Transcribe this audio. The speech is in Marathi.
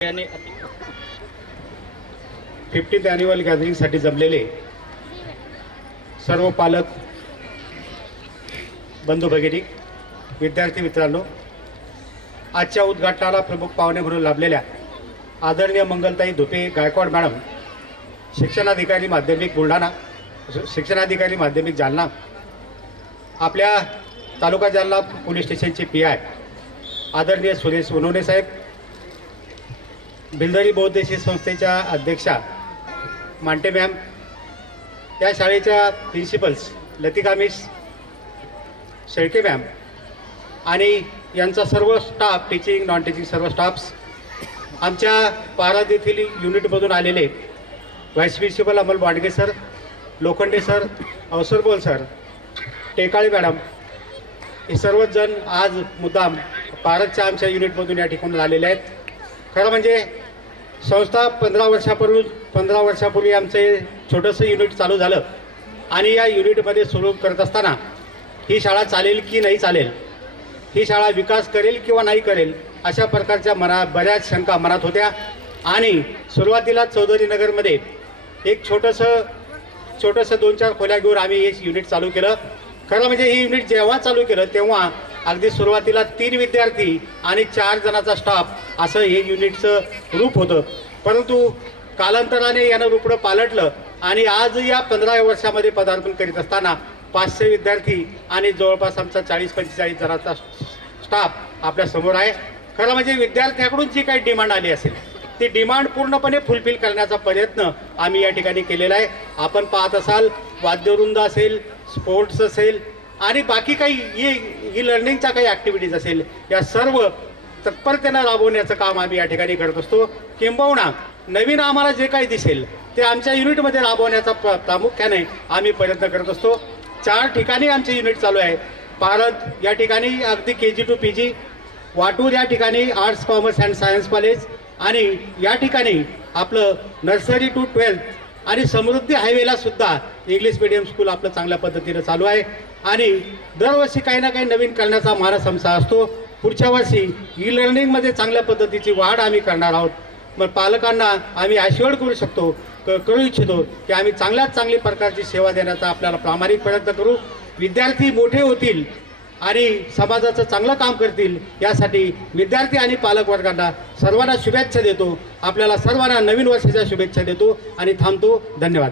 50th ॲन्युअल गॅदरिंगसाठी जमलेले सर्व पालक बंधू भगिनी, विद्यार्थी मित्रांनो, आजच्या उद्घाटनाला प्रमुख पाहुणे म्हणून लाभलेल्या आदरणीय मंगलताई धुपे गायकवाड मॅडम, शिक्षणाधिकारी माध्यमिक बुलढाणा, शिक्षणाधिकारी माध्यमिक जालना, आपल्या तालुका जालना पोलीस स्टेशनचे PI आदरणीय सुरेश सोनवणे साहेब, भिलदरी बौद्धशी संस्थेच्या अध्यक्षा मांटे मॅम, या शाळेच्या principals Latika miss, Shelke ma'am आणि यांचा सर्व स्टाफ, टीचिंग नॉन टीचिंग सर्व स्टाफ्स, आमच्या पाराद येथील युनिटमधून आलेले vice principal Amal Bandge sir, Lokhande sir, Avasarbol sir, Tekale madam, हे सर्वच जण आज मुद्दाम पारदच्या आमच्या युनिटमधून या ठिकाणी आलेले आहेत. खरं म्हणजे संस्था 15 वर्षापूर्वी आमचे छोटंसं युनिट चालू झालं आणि या युनिटमध्ये सुरू करत असताना ही शाळा चालेल की नाही चालेल, ही शाळा विकास करेल किंवा नाही करेल, अशा प्रकारच्या बऱ्याच शंका मनात होत्या. आणि सुरुवातीला चौधरी नगरमध्ये एक छोटंसं 2-4 खोल्या घेऊन आम्ही हे युनिट चालू केलं. खरं म्हणजे ही युनिट जेव्हा चालू केलं तेव्हा अगदी सुरुवातीला 3 विद्यार्थी आणि 4 जणांचा स्टाफ असं हे युनिटचं रूप होतं. परंतु कालांतराने यानं रूपडं पालटलं आणि आज या 15 वर्षामध्ये पदार्पण करीत असताना 500 विद्यार्थी आणि जवळपास आमचा 40-45 जणांचा स्टाफ आपल्या समोर आहे. खरं म्हणजे विद्यार्थ्याकडून जी काही डिमांड आली असेल ती डिमांड पूर्णपणे फुलफिल करण्याचा प्रयत्न आम्ही या ठिकाणी केलेला आहे. आपण पाहत असाल, वाद्यवृंद असेल, स्पोर्ट्स असेल आणि बाकी काही ई लर्निंगच्या काही ॲक्टिव्हिटीज असेल, या सर्व तत्परतेनं राबवण्याचं काम आम्ही या ठिकाणी करत असतो. किंबहुना नवीन आम्हाला जे काही दिसेल ते आमच्या युनिटमध्ये राबवण्याचा प्रामुख्याने आम्ही प्रयत्न करत असतो. 4 ठिकाणी आमचे युनिट चालू आहे. पारद या ठिकाणी अगदी KG to PG, वाटूर या ठिकाणी arts commerce and science college, आणि या ठिकाणी आपलं नर्सरी टू 12th आणि समृद्धी हायवेला सुद्धा इंग्लिश मीडियम स्कूल आपलं चांगल्या पद्धतीनं चालू आहे. आणि दरवर्षी काही ना काही नवीन करण्याचा मानस आमचा असतो. पुढच्या वर्षी ई लर्निंगमध्ये चांगल्या पद्धतीची वाढ आम्ही करणार आहोत. मग पालकांना आम्ही ॲश्युअर्ड करू इच्छितो की आम्ही चांगली प्रकारची सेवा देण्याचा आपल्याला प्रामाणिक प्रयत्न करू. विद्यार्थी मोठे होतील आणि समाजाचं चांगलं काम करतील यासाठी विद्यार्थी आणि पालक वर्गांना सर्वांना शुभेच्छा देतो. आपल्याला सर्वांना नवीन वर्षाच्या शुभेच्छा देतो आणि थांबतो. धन्यवाद.